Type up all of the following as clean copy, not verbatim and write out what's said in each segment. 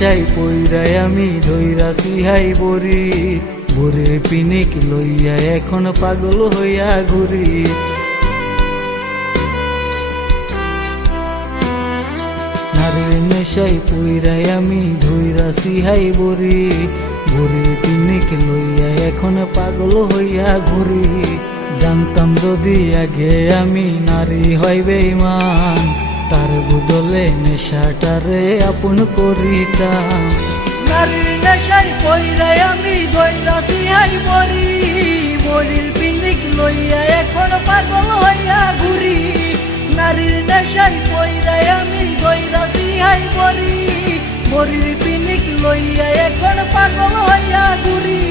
নেশাই পইরাই আমি ধইরাছি হাই বরি, ভোরের পিনিক লইয়া এখন পাগল হইয়া ঘুরি। নারীর নেশাই পইরাই আমি ধইরাছি হাই বরি, ভোরের পিনিক লইয়া এখন পাগল হইয়া ঘুরি। জানতাম যদি আগে আমি নারী হয় বেঈমান, তার বদলে নেশাটারে আপন করিতাম। নারীর নেশাই পইরাই আমি ধইরাছি হাই বরি, বরির পিনিক লইয়া এখন পাগল হইয়া ঘুরি। নারীর নেশাই পইরাই আমি ধইরাছি হাই বরি, বরির পিনিক লইয়া এখন পাগল হইয়া ঘুরি।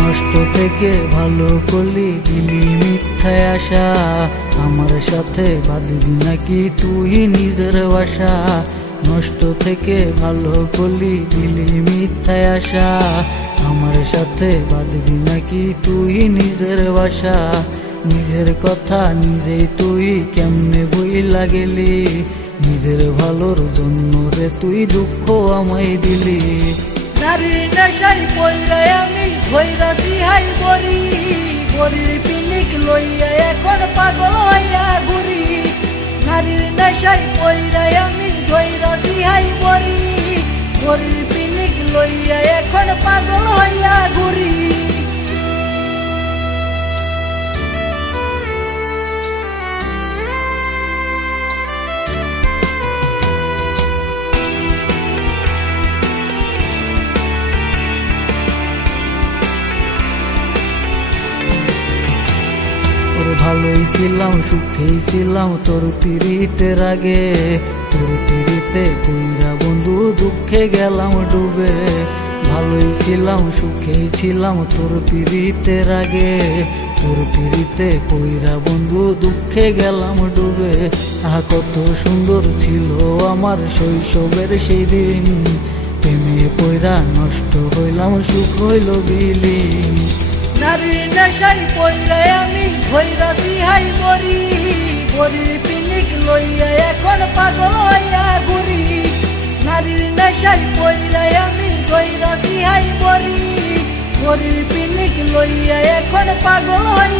নষ্ট থেকে ভালো করলি দিলি মিথ্যায় আশা, আমার সাথে বাঁধবি নাকি তুই নিজের বাসা। নষ্ট থেকে ভালো করলি দিলি মিথ্যায় আশা, আমার সাথে বাঁধবি নাকি তুই নিজের বাসা। নিজের কথা নিজেই তুই কেমনে বইলা গেলি, নিজের ভালোর জন্য রে তুই দুঃখ আমায় দিলি। নারীর নেশাই পইরাই আমি ধইরাছি হাই বরি, বরির পিনিক লইয়া এখন পাগল হইয়া ঘুরি। নারীর নেশাই পইরাই আমি ধইরাছি হাই বরি, বরির পিনিক লইয়া এখন পাগল হইয়া ঘুরি। ভালোই ছিলাম সুখেই ছিলাম তোর পিরিতের আগে, তোর পিরিতে কইরা বন্ধু দুঃখে গেলাম ডুবে। ভালোই ছিলাম সুখেই ছিলাম তোর পিরিতের আগে, তোর পিরিতে কইরা বন্ধু দুঃখে গেলাম ডুবে। আহা কত সুন্দর ছিল আমার শৈশবের সেই দিন, প্রেমে পইরা নষ্ট হইলাম সুখ হইল বিলীন। নারীর নেশাই পইরাই আমি ধইরাছি হাই বরি, বরির পিনিক লইয়া এখন পাগল হইয়া ঘুরি। নারীর নেশাই পইরাই আমি ধইরাছি হাই বরি, বরির পিনিক লইয়া এখন পাগল হইয়া